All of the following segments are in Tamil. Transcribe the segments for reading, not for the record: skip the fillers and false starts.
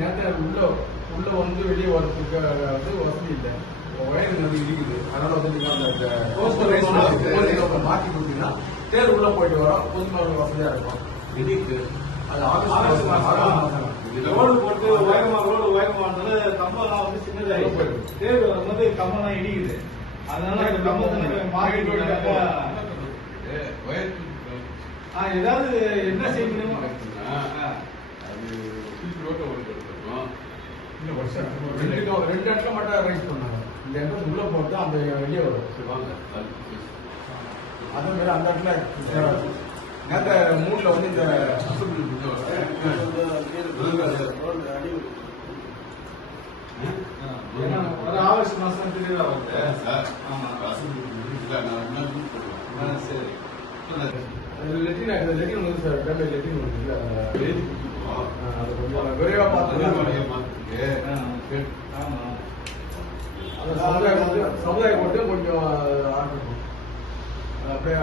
நேரத்தில் உள்ள வந்து வெளியே வரதுக்கு வந்து வசதி இல்லை. வயர் வந்து இருக்குது. அதனால வந்து நீங்க அந்த மாற்றி கொடுத்தீங்கன்னா தேர் உள்ள போயிட்டு வரோம். கொஞ்சம் வசதியா இருக்கும். இடிக்கு அது ஆகஸ்ட் மாதம் ரோடு போட்டு ரோடு உயரமானதால கம்பெல்லாம் வந்து சின்னதாகி தேர் வரும்போது கம்பெல்லாம் இடிக்குது. அதனால அந்த கம்பத்தை மார்க்கெட் ஏதாவது என்ன செய்யணும்? ரெண்டு இடத்துல மட்டும் ரைஸ் பண்ணாங்க. இந்த இடத்துல உள்ள போட்டு அந்த வெளியே வரும். அதே மாதிரி அந்த இடத்துல நேற்று மூணுல வந்து இந்த ஆகஸ்ட் மாசம் திருவிழா வந்து சரி லெட்டின் வந்து சார் டேமேஜ் லெட்டின் வந்து அது கொஞ்சம் விரைவாக பார்த்து சமுதாயம் மட்டும் கொஞ்சம் ஆரம்பிக்கும். அப்படியே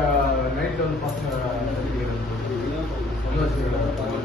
நைட்ல வந்து பசங்க நீங்க சொல்லிட்டு தமிழ்